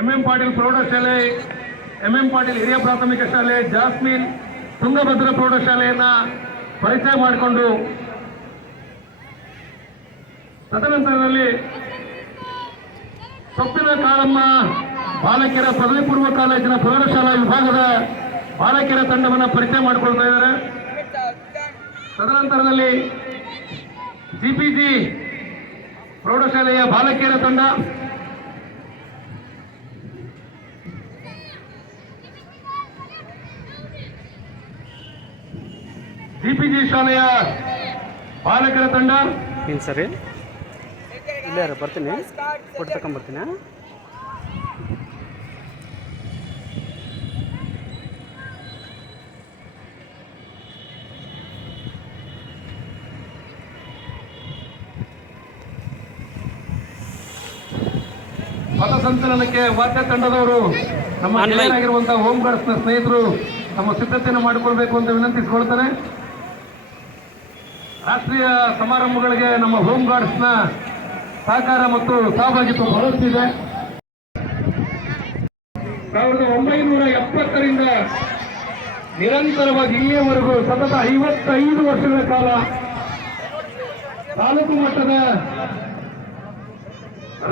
MM Patil ಪ್ರೌಢಶಾಲೆ, MM Patil ಹಿರಿಯ ಪ್ರಾಥಮಿಕ ಶಾಲೆ, ಜಾಸ್ಮಿನ್ ತುಂಗಭದ್ರಾ ಪ್ರೌಢಶಾಲೆಯನ್ನ ಪರಿಚಯ ಮಾಡಿಕೊಂಡು ತದನಂತರದಲ್ಲಿ ಸೊಪ್ಪಿನ ಕಾಳಮ್ಮ ಬಾಲಕಿಯರ ಪದವಿ ಪೂರ್ವ ಕಾಲೇಜಿನ ಪ್ರೌಢಶಾಲಾ ವಿಭಾಗದ ಬಾಲಕಿಯರ ತಂಡವನ್ನು ಪರಿಚಯ ಮಾಡಿಕೊಳ್ತಾ ಇದ್ದಾರೆ. ತದನಂತರದಲ್ಲಿ ಜಿಪಿಜಿ ಪ್ರೌಢಶಾಲೆಯ ಬಾಲಕಿಯರ ತಂಡ, ಜಿಪಿಜಿ ಶಾಲೆಯ ಬಾಲಕರ ತಂಡ. ಸರಿ, ಇಲ್ಲೇ ಬರ್ತೀನಿ, ಫೋಟೋ ತಗೊಂಡ್ಬರ್ತೀನಿ. ಪಥಸಂಚಲನಕ್ಕೆ ವಾದ್ಯ ತಂಡದವರು ನಮ್ಮ ಆಗಿರುವಂತಹ ಹೋಮ್ ಗಾರ್ಡ್ಸ್ನ ಸ್ನೇಹಿತರು ತಮ್ಮ ಸಿದ್ಧತೆಯನ್ನು ಮಾಡಿಕೊಳ್ಬೇಕು ಅಂತ ವಿನಂತಿಸಿಕೊಳ್ತಾರೆ. ರಾಷ್ಟ್ರೀಯ ಸಮಾರಂಭಗಳಿಗೆ ನಮ್ಮ ಹೋಮ್ ಗಾರ್ಡ್ಸ್ನ ಸಹಕಾರ ಮತ್ತು ಸಹಭಾಗಿತ್ವ ಬರುತ್ತಿದೆ. 1970ರಿಂದ ನಿರಂತರವಾಗಿ ಇಲ್ಲಿಯವರೆಗೂ ಸತತ 55 ವರ್ಷಗಳ ಕಾಲ ತಾಲೂಕು ಮಟ್ಟದ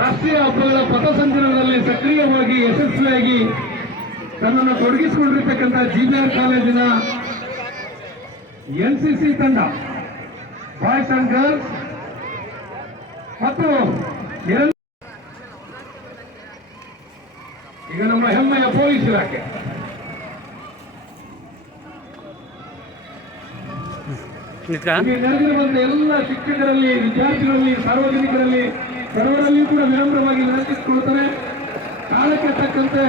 ರಾಷ್ಟ್ರೀಯ ಹಬ್ಬಗಳ ಪಥಸಂಚಲನದಲ್ಲಿ ಸಕ್ರಿಯವಾಗಿ ಯಶಸ್ವಿಯಾಗಿ ತನ್ನನ್ನು ತೊಡಗಿಸಿಕೊಂಡಿರ್ತಕ್ಕಂಥ ಜಿಬಿಆರ್ ಕಾಲೇಜಿನ ಎನ್ಸಿಸಿ ತಂಡ, ಬಾಯ್ಸ್ ಅಂಡ್ ಗರ್ಲ್ಸ್ ಮತ್ತು ಈಗ ನಮ್ಮ ಹೆಮ್ಮೆಯ ಪೊಲೀಸ್ ಇಲಾಖೆ ನೆರೆದಿರುವಂತ ಎಲ್ಲ ಶಿಕ್ಷಕರಲ್ಲಿ, ವಿದ್ಯಾರ್ಥಿಗಳಲ್ಲಿ, ಸಾರ್ವಜನಿಕರಲ್ಲಿ ಸರ್ವರಲ್ಲಿಯೂ ಕೂಡ ವಿನಮ್ರವಾಗಿ ವಿನಂತಿಸಿಕೊಳ್ತಾರೆ. ಕಾಲಕ್ಕೆ ತಕ್ಕಂತೆ